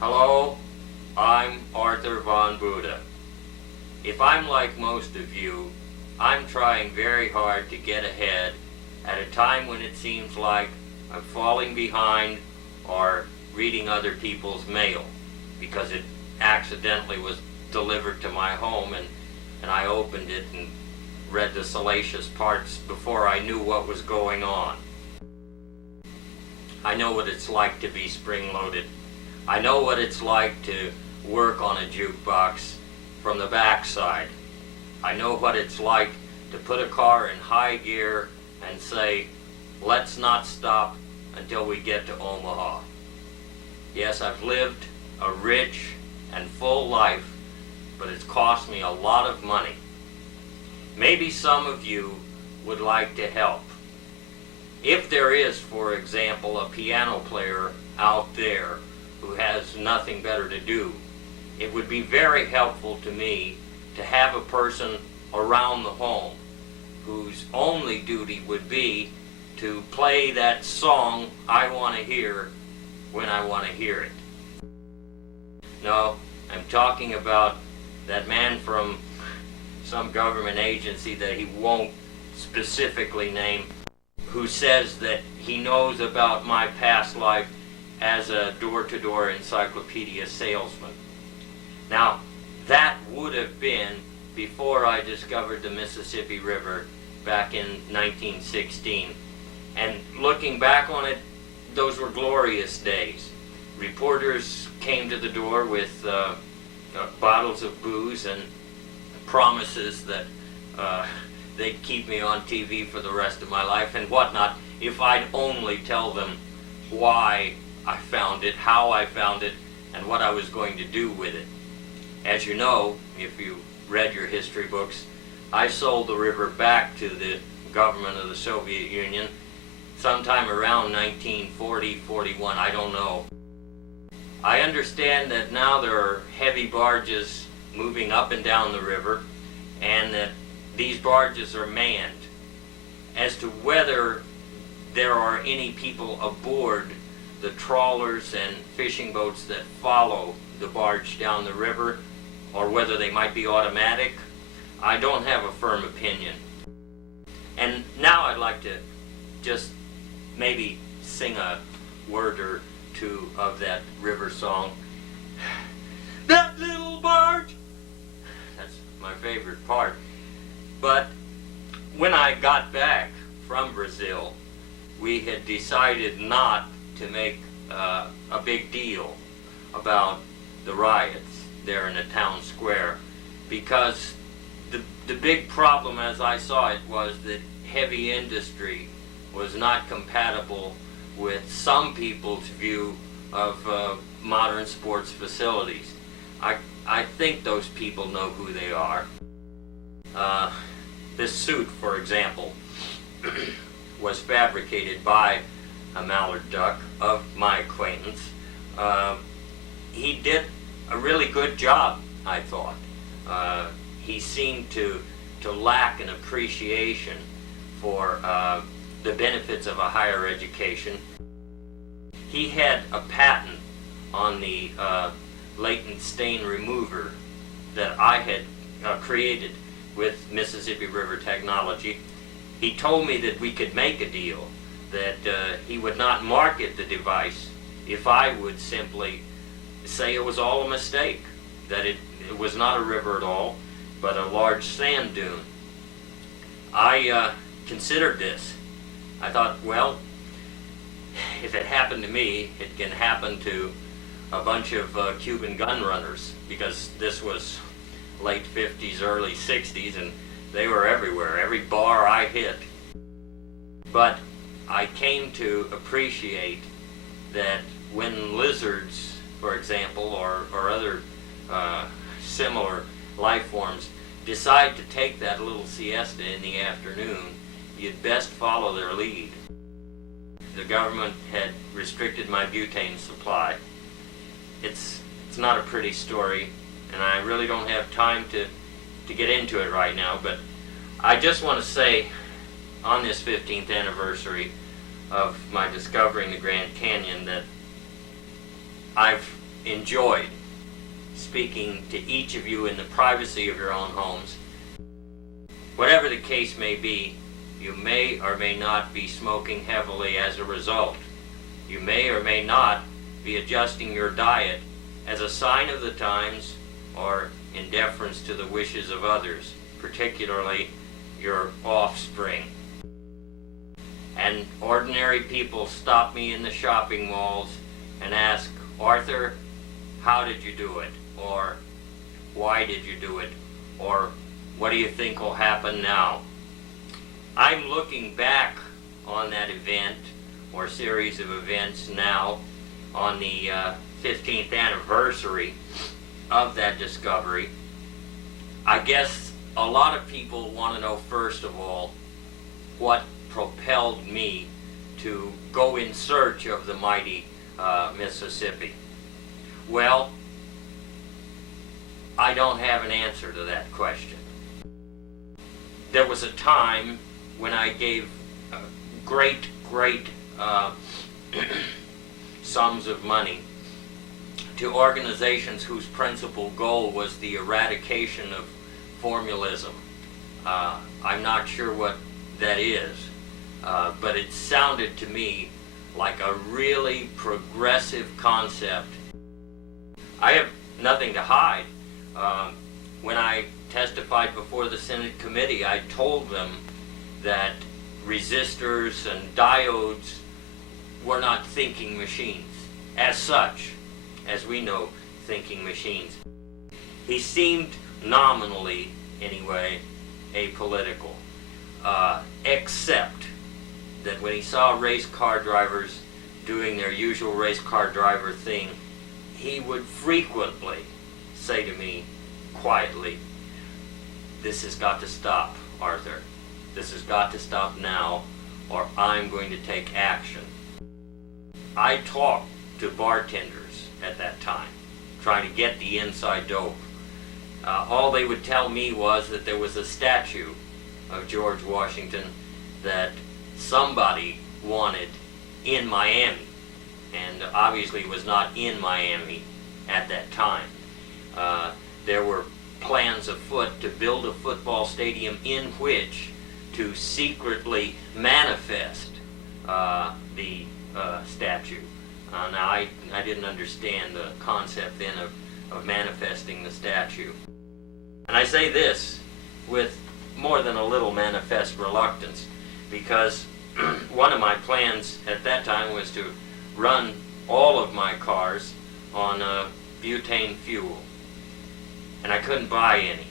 Hello, I'm Arthur von Buda. If I'm like most of you, I'm trying very hard to get ahead at a time when it seems like I'm falling behind or reading other people's mail because it accidentally was delivered to my home and I opened it and read the salacious parts before I knew what was going on. I know what it's like to be spring-loaded. I know what it's like to work on a jukebox from the backside. I know what it's like to put a car in high gear and say, let's not stop until we get to Omaha. Yes, I've lived a rich and full life, but it's cost me a lot of money. Maybe some of you would like to help. If there is, for example, a piano player out there who has nothing better to do, it would be very helpful to me to have a person around the home whose only duty would be to play that song I want to hear when I want to hear it. No, I'm talking about that man from some government agency that he won't specifically name, who says that he knows about my past life as a door-to-door encyclopedia salesman. Now, that would have been before I discovered the Mississippi River back in 1916. And looking back on it, those were glorious days. Reporters came to the door with bottles of booze and promises that they'd keep me on TV for the rest of my life and whatnot if I'd only tell them why I found it, how I found it, and what I was going to do with it. As you know, if you read your history books, I sold the river back to the government of the Soviet Union sometime around 1940-41, I don't know. I understand that now there are heavy barges moving up and down the river, and that these barges are manned. As to whether there are any people aboard the trawlers and fishing boats that follow the barge down the river, or whether they might be automatic, I don't have a firm opinion. And now I'd like to just maybe sing a word or two of that river song. That little barge! That's my favorite part. But when I got back from Brazil, we had decided not to make a big deal about the riots there in the town square, because the big problem, as I saw it, was that heavy industry was not compatible with some people's view of modern sports facilities. I think those people know who they are. This suit, for example, was fabricated by a mallard duck of my acquaintance. He did a really good job, I thought. He seemed to lack an appreciation for the benefits of a higher education. He had a patent on the latent stain remover that I had created with Mississippi River technology. He told me that we could make a deal, that he would not market the device if I would simply say it was all a mistake, that it was not a river at all, but a large sand dune. I considered this. I thought, well, if it happened to me, it can happen to a bunch of Cuban gun runners, because this was late 50s, early 60s, and they were everywhere, every bar I hit. But I came to appreciate that when lizards, for example, or other similar life forms decide to take that little siesta in the afternoon, you'd best follow their lead. The government had restricted my butane supply. It's not a pretty story, and I really don't have time to get into it right now, but I just want to say, on this 15th anniversary of my discovering the Grand Canyon, that I've enjoyed speaking to each of you in the privacy of your own homes. Whatever the case may be, you may or may not be smoking heavily as a result. You may or may not be adjusting your diet as a sign of the times or in deference to the wishes of others, particularly your offspring. And ordinary people stop me in the shopping malls and ask, "Arthur, how did you do it?" Or, "Why did you do it?" Or, "What do you think will happen now?" I'm looking back on that event or series of events now on the 15th anniversary of that discovery. I guess a lot of people want to know, first of all, what propelled me to go in search of the mighty Mississippi. Well, I don't have an answer to that question. There was a time when I gave great sums of money to organizations whose principal goal was the eradication of formalism. I'm not sure what that is, but it sounded to me like a really progressive concept. I have nothing to hide. When I testified before the Senate committee, I told them that resistors and diodes were not thinking machines, as such, as we know thinking machines. He seemed nominally, anyway, apolitical, except that when he saw race car drivers doing their usual race car driver thing, he would frequently say to me quietly, "This has got to stop, Arthur. This has got to stop now, or I'm going to take action." I talked to bartenders at that time, trying to get the inside dope. All they would tell me was that there was a statue of George Washington that somebody wanted in Miami, and obviously was not in Miami at that time. There were plans afoot to build a football stadium in which to secretly manifest the statue. Now, I didn't understand the concept then of manifesting the statue. And I say this with more than a little manifest reluctance, because one of my plans at that time was to run all of my cars on butane fuel, and I couldn't buy any.